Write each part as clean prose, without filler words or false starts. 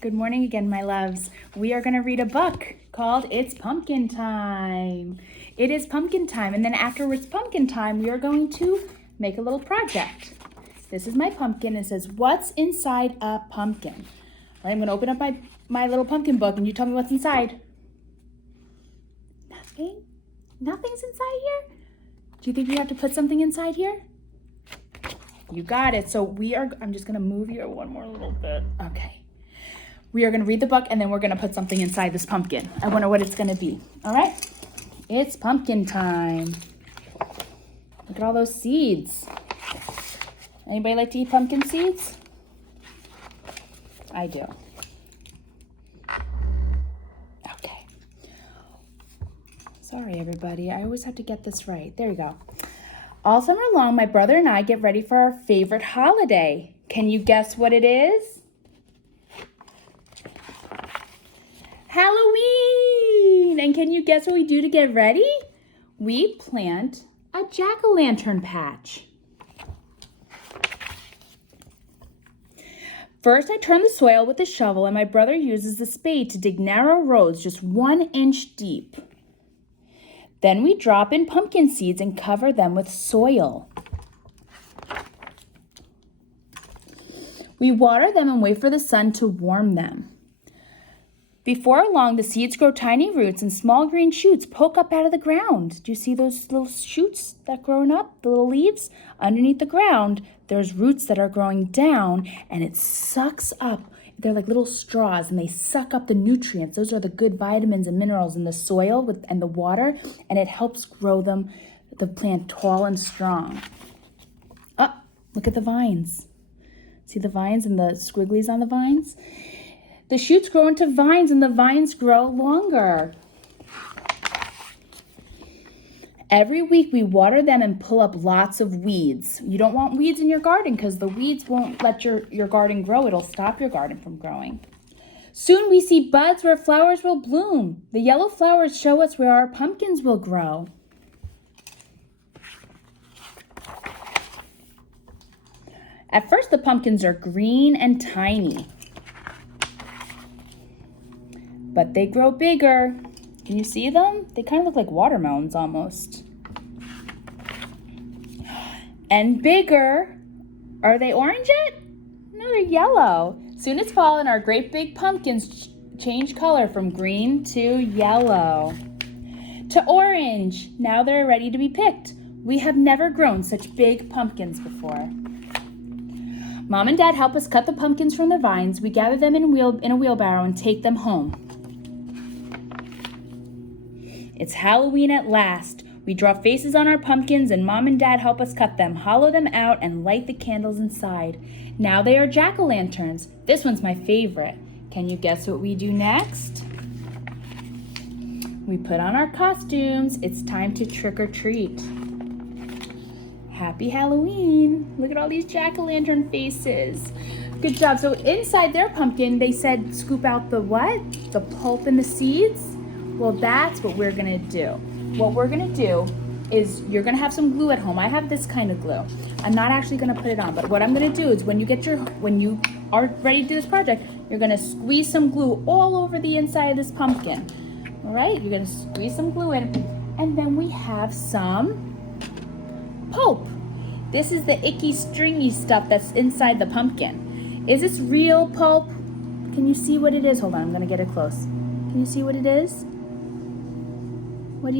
Good morning again, my loves. We are going to read a book called It's Pumpkin Time. It is pumpkin time, and then afterwards pumpkin time, we are going to make a little project. This is my pumpkin. It says, what's inside a pumpkin? All right, I'm going to open up my little pumpkin book, and you tell me what's inside. Nothing? Nothing's inside here? Do you think we have to put something inside here? You got it. So I'm just going to move here one more little bit. Okay. We are going to read the book, and then we're going to put something inside this pumpkin. I wonder what it's going to be. All right? It's pumpkin time. Look at all those seeds. Anybody like to eat pumpkin seeds? I do. Okay. Sorry, everybody. I always have to get this right. There you go. All summer long, my brother and I get ready for our favorite holiday. Can you guess what it is? Halloween! And can you guess what we do to get ready? We plant a jack-o'-lantern patch. First, I turn the soil with a shovel, and my brother uses the spade to dig narrow rows just 1 inch deep. Then we drop in pumpkin seeds and cover them with soil. We water them and wait for the sun to warm them. Before long, the seeds grow tiny roots and small green shoots poke up out of the ground. Do you see those little shoots that growing up, the little leaves? Underneath the ground, there's roots that are growing down, and it sucks up. They're like little straws, and they suck up the nutrients. Those are the good vitamins and minerals in the soil and the water, and it helps grow the plant tall and strong. Oh, look at the vines. See the vines and the squigglies on the vines? The shoots grow into vines, and the vines grow longer. Every week we water them and pull up lots of weeds. You don't want weeds in your garden because the weeds won't let your garden grow. It'll stop your garden from growing. Soon we see buds where flowers will bloom. The yellow flowers show us where our pumpkins will grow. At first the pumpkins are green and tiny, but they grow bigger. Can you see them? They kind of look like watermelons almost. And bigger. Are they orange yet? No, they're yellow. Soon it's fall and our great big pumpkins change color from green to yellow to orange. Now they're ready to be picked. We have never grown such big pumpkins before. Mom and Dad help us cut the pumpkins from the vines. We gather them in a wheelbarrow and take them home. It's Halloween at last. We draw faces on our pumpkins, and Mom and Dad help us cut them, hollow them out, and light the candles inside. Now they are jack-o'-lanterns. This one's my favorite. Can you guess what we do next? We put on our costumes. It's time to trick or treat. Happy Halloween. Look at all these jack-o'-lantern faces. Good job. So inside their pumpkin, they said scoop out the what? The pulp and the seeds? Well, that's what we're gonna do. What we're gonna do is you're gonna have some glue at home. I have this kind of glue. I'm not actually gonna put it on, but what I'm gonna do is when you are ready to do this project, you're gonna squeeze some glue all over the inside of this pumpkin. All right, you're gonna squeeze some glue in, and then we have some pulp. This is the icky, stringy stuff that's inside the pumpkin. Is this real pulp? Can you see what it is? Hold on, I'm gonna get it close. Can you see what it is? What do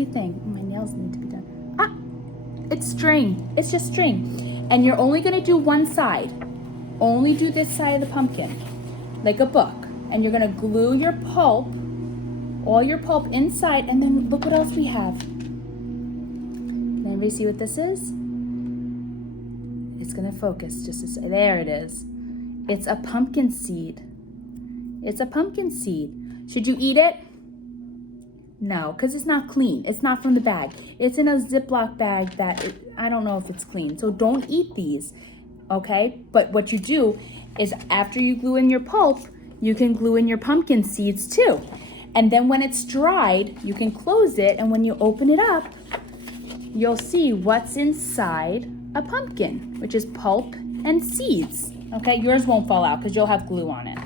you think? My nails need to be done. Ah, it's string. It's just string. And you're only gonna do one side. Only do this side of the pumpkin, like a book. And you're gonna glue your pulp, all your pulp inside, and then look what else we have. Can anybody see what this is? It's gonna focus just to say, there it is. It's a pumpkin seed. It's a pumpkin seed. Should you eat it? No, because it's not clean. It's not from the bag. It's in a Ziploc bag I don't know if it's clean. So don't eat these, okay? But what you do is after you glue in your pulp, you can glue in your pumpkin seeds too. And then when it's dried, you can close it, and when you open it up, you'll see what's inside a pumpkin, which is pulp and seeds. Okay, yours won't fall out because you'll have glue on it.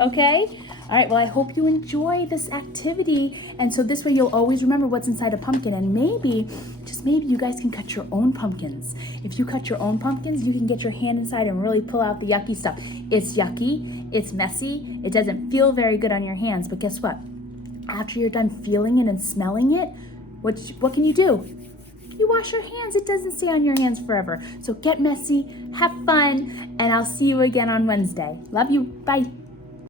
okay? All right, well, I hope you enjoy this activity. And so this way you'll always remember what's inside a pumpkin. And maybe, just maybe, you guys can cut your own pumpkins. If you cut your own pumpkins, you can get your hand inside and really pull out the yucky stuff. It's yucky, it's messy, it doesn't feel very good on your hands, but guess what? After you're done feeling it and smelling it, what can you do? You wash your hands. It doesn't stay on your hands forever. So get messy, have fun, and I'll see you again on Wednesday. Love you. Bye.